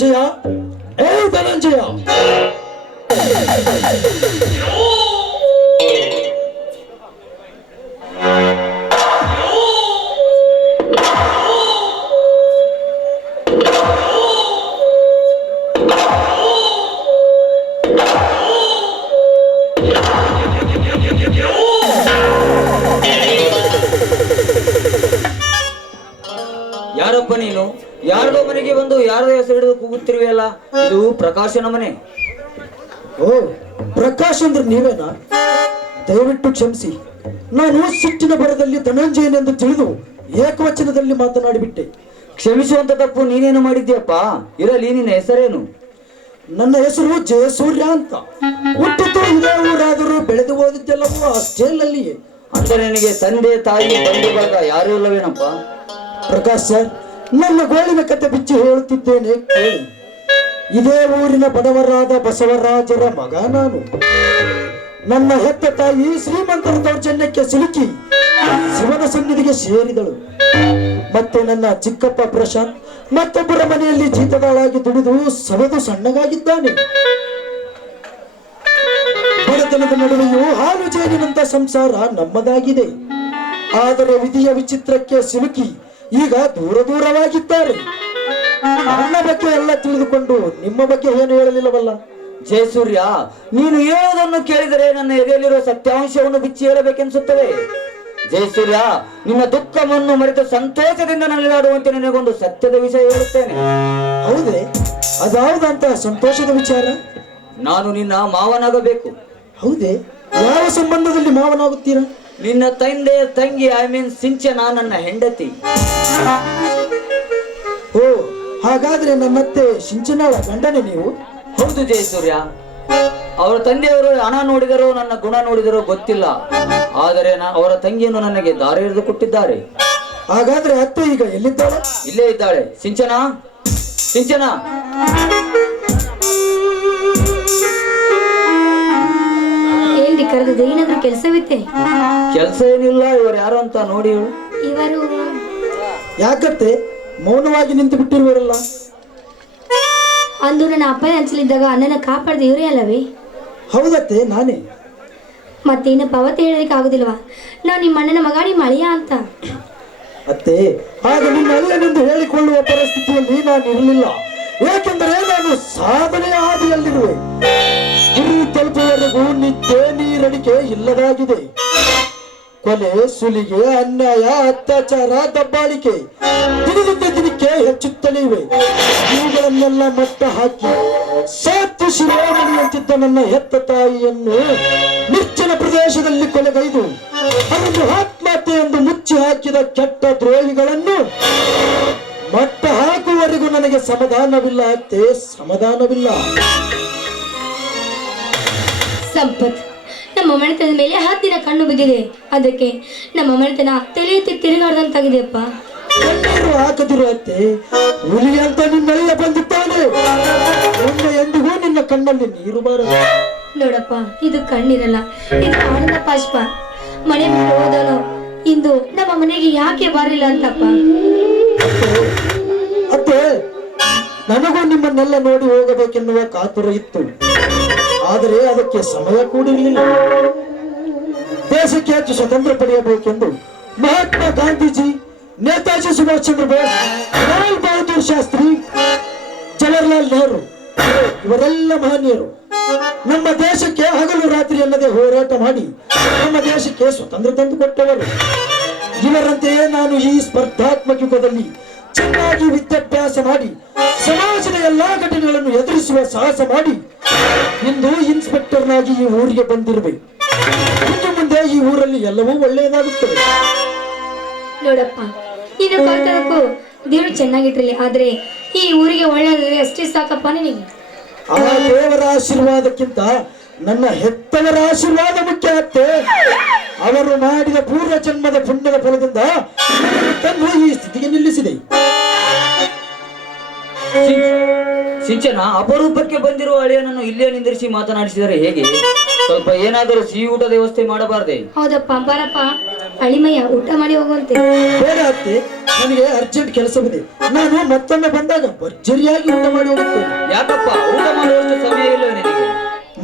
ಧನಂಜಯ, ಏ ಧನಂಜಯ, ಯಾರಪ್ಪ ನೀನು? ಯಾರದೋ ಮನೆಗೆ ಬಂದು ಯಾರದೋ ಹೆಸರು ಹಿಡಿದು ಕೂಗುತ್ತಿರುವೆಯಲ್ಲ? ಇದು ಪ್ರಕಾಶನ ಮನೆ. ಓ ಪ್ರಕಾಶ್ ಅಂದ್ರೆ ನೀವೇನಾ? ದಯವಿಟ್ಟು ಕ್ಷಮಿಸಿ, ನಾನು ಸಿಟ್ಟಿನ ಬರದಲ್ಲಿ ಧನಂಜಯನೆಂದು ತಿಳಿದು ಏಕವಚನದಲ್ಲಿ ಮಾತನಾಡಿಬಿಟ್ಟೆ. ಕ್ಷಮಿಸುವಂತ ತಪ್ಪು ನೀನೇನು ಮಾಡಿದ್ಯಪ್ಪ? ಇರಲಿ, ನಿನ್ನ ಹೆಸರೇನು? ನನ್ನ ಹೆಸರು ಜಯಸೂರ್ಯ ಅಂತ. ಹುಟ್ಟಿದ್ದು ಇದೇ ಊರಾದರೂ ಬೆಳೆದು ಓದಿದ್ದೆಲ್ಲವೂ ಅಷ್ಟೇಲಲ್ಲಿಯೇ. ಅಂದರೆ ನನಗೆ ತಂದೆ ತಾಯಿ ಬಂಧು ಬಳಗ ಯಾರೂ ಇಲ್ಲವೇನಪ್ಪ? ಪ್ರಕಾಶ್ ಸರ್, ನನ್ನ ಗೋಳಿನ ಕತೆ ಬಿಚ್ಚಿ ಹೇಳುತ್ತಿದ್ದೇನೆ ಕೇಳಿ. ಇದೇ ಊರಿನ ಬಡವರಾದ ಬಸವರಾಜರ ಮಗ ನಾನು. ನನ್ನ ಹೆತ್ತ ತಾಯಿ ಶ್ರೀಮಂತರ ದೌರ್ಜನ್ಯಕ್ಕೆ ಸಿಲುಕಿ ಶಿವನ ಸನ್ನಿಧಿಗೆ ಸೇರಿದಳು. ಮತ್ತೆ ನನ್ನ ಚಿಕ್ಕಪ್ಪ ಪ್ರಶಾಂತ್ ಮತ್ತೊಬ್ಬರ ಮನೆಯಲ್ಲಿ ಜೀತದಾಳಾಗಿ ದುಡಿದು ಸವೆದು ಸಣ್ಣಗಾಗಿದ್ದಾನೆ. ಬಡತನದ ನಡುವೆಯೂ ಹಾಲು ಜೇನಿನಂತ ಸಂಸಾರ ನಮ್ಮದಾಗಿದೆ. ಆದರೆ ವಿಧಿಯ ವಿಚಿತ್ರಕ್ಕೆ ಸಿಲುಕಿ ಈಗ ದೂರ ದೂರವಾಗಿದ್ದಾರೆ. ನನ್ನ ಬಗ್ಗೆ ಎಲ್ಲ ತಿಳಿದುಕೊಂಡು ನಿಮ್ಮ ಬಗ್ಗೆ ಏನು ಹೇಳಲಿಲ್ಲವಲ್ಲ? ಜಯಸೂರ್ಯ, ನೀನು ಹೇಳುವುದನ್ನು ಕೇಳಿದರೆ ನನ್ನ ಎದೆಯಲ್ಲಿರುವ ಸತ್ಯಾಂಶವನ್ನು ಬಿಚ್ಚಿ ಹೇಳಬೇಕೆನಿಸುತ್ತದೆ. ಜಯಸೂರ್ಯ, ನಿನ್ನ ದುಃಖವನ್ನು ಮರೆತು ಸಂತೋಷದಿಂದ ನಲಿದಾಡುವಂತೆ ನನಗೊಂದು ಸತ್ಯದ ವಿಷಯ ಹೇಳುತ್ತೇನೆ. ಹೌದೇ? ಅದಾವುದಂತ ಸಂತೋಷದ ವಿಚಾರ? ನಾನು ನಿನ್ನ ಮಾವನಾಗಬೇಕು. ಹೌದೇ? ಯಾವ ಸಂಬಂಧದಲ್ಲಿ ಮಾವನಾಗುತ್ತೀರಾ? ನಿನ್ನ ತಂದೆಯ ತಂಗಿ, ಐ ಮೀನ್ ಸಿಂಚನ, ನನ್ನ ಹೆಂಡತಿ. ಓ, ಹಾಗಾದ್ರೆ ನನ್ನತ್ತೆ ಸಿಂಚನಾಳ ಗಂಡನೇ ನೀವು? ಹೌದು ಜಯಸೂರ್ಯ. ಅವರ ತಂದೆಯವರು ಹಣ ನೋಡಿದರೋ ನನ್ನ ಗುಣ ನೋಡಿದರೋ ಗೊತ್ತಿಲ್ಲ, ಆದರೆ ಅವರ ತಂಗಿಯನ್ನು ನನಗೆ ದಾರಿ ಹಿಡಿದು ಕೊಟ್ಟಿದ್ದಾರೆ. ಹಾಗಾದ್ರೆ ಅತ್ತೆ ಈಗ ಎಲ್ಲಿದ್ದಾಳೆ? ಇಲ್ಲೇ ಇದ್ದಾಳೆ. ಸಿಂಚನ, ಸಿಂಚನ. ಏನ್ರಿ ಕರೆದದ್ದು? ಏನಾದ್ರೂ ಕೆಲಸವಿತ್ತೆ? ಕೆಲಸ ಏನಿಲ್ಲ. ಇವರು ಯಾರು ಅಂತ ನೋಡಿ ಹೇಳು. ಇವರು ಯಾಕತ್ತೆ ಮೌನವಾಗಿ ನಿಂತು ಬಿಟ್ಟಿರುವರಲ್ಲ? ಅಂದು ನನ್ನ ಅಪ್ಪನ ಹಂಚಲಿದ್ದಾಗ ಅಣ್ಣನ ಕಾಪಾಡಿದ ಇವರೇ ಅಲ್ಲವೇ? ಹೌದತ್ತೆ, ನಾನೇ. ಮತ್ತೇನಪ್ಪ ಅವತ್ತು ಹೇಳೋದಕ್ಕೆ ಆಗುದಿಲ್ವಾ? ನಾನು ನಿಮ್ಮ ಅಣ್ಣನ ಮಗ, ನಿಮ್ಮ ಅಳಿಯ ಅಂತ. ಅತ್ತೆ, ಆಗ ನಿನ್ನ ಅಲ್ಲನೆಂದು ಹೇಳಿಕೊಳ್ಳುವ ಪರಿಸ್ಥಿತಿಯಲ್ಲಿ ನಾನು ಇರಲಿಲ್ಲ. ಏಕೆಂದರೆ ನಾನು ಸಾಧನೆಯ ಹಾದಿಯಲ್ಲಿರುವೆ. ಗುರಿ ತಲುಪುವವರೆಗೂ ನಿದ್ದೆ ನೀರಡಿಕೆ ಇಲ್ಲದಾಗಿದೆ. ಕೊಲೆ, ಸುಲಿಗೆ, ಅನ್ಯಾಯ, ಅತ್ಯಾಚಾರ, ದಬ್ಬಾಳಿಕೆ ದಿನದಿಂದ ದಿನಕ್ಕೆ ಹೆಚ್ಚುತ್ತಲೇ ಇವೆ. ಇವುಗಳನ್ನೆಲ್ಲ ಮಟ್ಟ ಹಾಕಿ ಸಾಧ್ಯ ಶಿರೋಮಣಿಯಂತಿದ್ದ ನನ್ನ ಹೆತ್ತ ತಾಯಿಯನ್ನು ನಿರ್ಜನ ಪ್ರದೇಶದಲ್ಲಿ ಕೊಲೆಗೈದು ಅವರನ್ನು ಆತ್ಮಹತ್ಯೆ ಎಂದು ಮುಚ್ಚಿ ಹಾಕಿದ ಕೆಟ್ಟ ದ್ರೋಹಿಗಳನ್ನು ಮಟ್ಟ ಹಾಕುವವರೆಗೂ ನನಗೆ ಸಮಾಧಾನವಿಲ್ಲ ಅತ್ತೆ, ಸಮಾಧಾನವಿಲ್ಲ. ಸಂಪತ್, ನಮ್ಮ ಮನೆತನದ ಮೇಲೆ 10 ದಿನ ಕಣ್ಣು ಬಿದ್ದಿದೆ. ಅದಕ್ಕೆ ನಮ್ಮ ಮನೆತನ ತಲೆ ಎತ್ತಿ ತಿರುಗಾಡ್ದಂತಾಗಿದೆಯಪ್ಪ. ಎಲ್ಲರೂ ಹಾಕದಿರು ಅತ್ತೆ, ಹುಲಿ ಅಂತ ನಿನ್ನೆಲ್ಲ ಬಂದಿದ್ದಾನೆ. ಒಮ್ಮೆ ಎಂದಿಗೂ ನಿನ್ನ ಕಣ್ಣಲ್ಲಿ ನೀರು ಬಾರದು. ನೋಡಪ್ಪ, ಇದು ಕಣ್ಣಿರಲ್ಲ, ಇದು ಆನಂದ ಪಾಷ್ಪ. ಮನೆ ಬಿಟ್ಟು ಹೋದನು ಇಂದು ನಮ್ಮ ಮನೆಗೆ ಯಾಕೆ ಬರಲಿಲ್ಲ ಅಂತಪ್ಪ. ಅತ್ತೆ, ನನಗೂ ನಿಮ್ಮನ್ನೆಲ್ಲ ನೋಡಿ ಹೋಗಬೇಕೆನ್ನುವ ಕಾತುರ ಇತ್ತು. ಆದರೆ ಅದಕ್ಕೆ ಸಮಯ ಕೂಡಿರಲಿಲ್ಲ. ದೇಶಕ್ಕೆ ಹೆಚ್ಚು ಸ್ವತಂತ್ರ ಪಡೆಯಬೇಕೆಂದು ಮಹಾತ್ಮ ಗಾಂಧೀಜಿ, ನೇತಾಜಿ ಸುಭಾಷ್ ಚಂದ್ರ ಬೋಸ್, ಲಾಲ್ ಬಹದ್ದೂರ್ ಶಾಸ್ತ್ರಿ, ಜವಾಹರ್ಲಾಲ್ ನೆಹರು ಇವರೆಲ್ಲ ಮಹನೀಯರು ನಮ್ಮ ದೇಶಕ್ಕೆ ಹಗಲು ರಾತ್ರಿ ಎನ್ನದೆ ಹೋರಾಟ ಮಾಡಿ ನಮ್ಮ ದೇಶಕ್ಕೆ ಸ್ವತಂತ್ರ ತಂದುಕೊಟ್ಟವರು. ಇವರಂತೆಯೇ ನಾನು ಈ ಸ್ಪರ್ಧಾತ್ಮಕ ಯುಗದಲ್ಲಿ ಚೆನ್ನಾಗಿ ವಿದ್ಯಾಭ್ಯಾಸ ಮಾಡಿ ಸಮಾಜದ ಎಲ್ಲಾ ಘಟನೆಗಳನ್ನು ಎದುರಿಸುವ ಸಾಹಸ ಮಾಡಿ ಇಂದು ಇನ್ಸ್ಪೆಕ್ಟರ್ನಾಗಿ ಈ ಊರಿಗೆ ಬಂದಿರುವೆ. ಇನ್ನು ಮುಂದೆ ಈ ಊರಲ್ಲಿ ಎಲ್ಲವೂ ಒಳ್ಳೆಯದಾಗುತ್ತದೆ. ನೋಡಪ್ಪ, ನೀನು ಕಲ್ತದಕ್ಕೂ ದೇವರು ಚೆನ್ನಾಗಿಟ್ಟಿರಲಿ, ಆದ್ರೆ ಈ ಊರಿಗೆ ಒಳ್ಳೆಯದಾದ್ರೆ ಅಷ್ಟೇ ಸಾಕಪ್ಪ ನಿನಗೆ. ಆ ದೇವರ ಆಶೀರ್ವಾದಕ್ಕಿಂತ ನನ್ನ ಹೆತ್ತವರ ಆಶೀರ್ವಾದ ಮುಖ್ಯ ಅತ್ತೆ. ಅವರು ಮಾಡಿದ ಪೂರ್ವ ಜನ್ಮದ ಪುಣ್ಯದ ಫಲದಿಂದ ತನ್ನ ಈ ಸ್ಥಿತಿಗೆ ನಿಲ್ಲಿಸಿದೆ. ಸಿಂಚನ, ಅಪರೂಪಕ್ಕೆ ಬಂದಿರುವ ಅಳಿಯನನ್ನು ಇಲ್ಲೇ ನಿಂದಿರಿಸಿ ಮಾತನಾಡಿಸಿದರೆ ಹೇಗೆ? ಸ್ವಲ್ಪ ಏನಾದರೂ ಸಿಹಿ ಊಟದ ವ್ಯವಸ್ಥೆ ಮಾಡಬಾರ್ದೆ? ಹೌದಪ್ಪ ಬಾರಪ್ಪ, ಅಳಿಮಯ್ಯ ಊಟ ಮಾಡಿ ಹೋಗುವಂತೆ. ಬೇಡ ಅತ್ತೆ, ನನಗೆ ಅರ್ಜೆಂಟ್ ಕೆಲಸವಿದೆ. ನಾನು ಮತ್ತೊಮ್ಮೆ ಬಂದಾಗ ಭರ್ಜರಿಯಾಗಿ ಊಟ ಮಾಡಿ ಹೋಗುತ್ತೇನೆ. ಯಾಕಪ್ಪ, ಊಟ ಮಾಡುವಷ್ಟು ಸಮಯ ಇಲ್ಲ ನಿನಗೆ?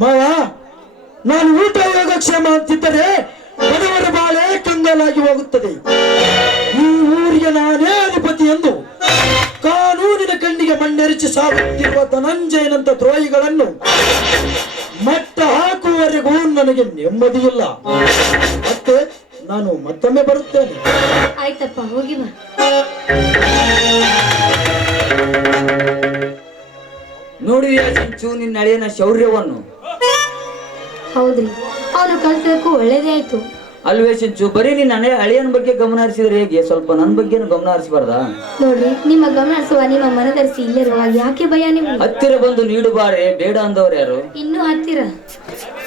ಮಾವ, ನಾನು ಊಟ ಯೋಗಕ್ಷೇಮ ಅಂತಿದ್ದರೆ ಬಡವರ ಬಾಳೆ ಕಂಗಾಲಾಗಿ ಹೋಗುತ್ತದೆ. ಈ ಊರಿಗೆ ನಾನೇ ಅಧಿಪತಿ ಎಂದು ಕಾನೂನಿನ ಕಣ್ಣಿಗೆ ಮಣ್ಣೆರಚಿ ಸಾಗುತ್ತಿರುವ ಧನಂಜಯನಂತ ದ್ರೋಹಿಗಳನ್ನು ಮಟ್ಟ ಹಾಕುವವರೆಗೂ ನನಗೆ ನೆಮ್ಮದಿಯಿಲ್ಲ. ಮತ್ತೆ ನಾನು ಮತ್ತೊಮ್ಮೆ ಬರುತ್ತೇನೆ. ಆಯ್ತಪ್ಪ, ಹೋಗಿ ಬಾ. ನೋಡಿದ್ಯಾ ಸಿಂಚು ನಿನ್ನ ಅಳಿಯನ ಶೌರ್ಯವನ್ನು? ಹೌದ್ರಿ, ಅವನು ಕಳ್ಸೋದಕ್ಕೂ ಒಳ್ಳೇದೇ ಆಯ್ತು. ಅಲ್ವೇ ಸಿಂಚು, ಬರೀ ನಿನ್ನ ಅಳಿಯನ ಬಗ್ಗೆ ಗಮನ ಹರಿಸಿದ್ರೆ ಹೇಗೆ? ಸ್ವಲ್ಪ ನನ್ನ ಬಗ್ಗೆನೂ ಗಮನ ಹರಿಸಬಾರ್ದಾ? ನೋಡ್ರಿ, ನಿಮ್ಮ ಗಮನ ಹರಿಸುವ ನಿಮ್ಮ ಮನದರ್ಸಿ ಇಲ್ಲಿರುವಾಗ ಯಾಕೆ ಭಯ ನಿಮ್ಗೆ? ಹತ್ತಿರ ಬಂದು ನೀಡುಬಾರೆ, ಬೇಡ ಅಂದವ್ರು ಯಾರು? ಇನ್ನೂ ಹತ್ತಿರ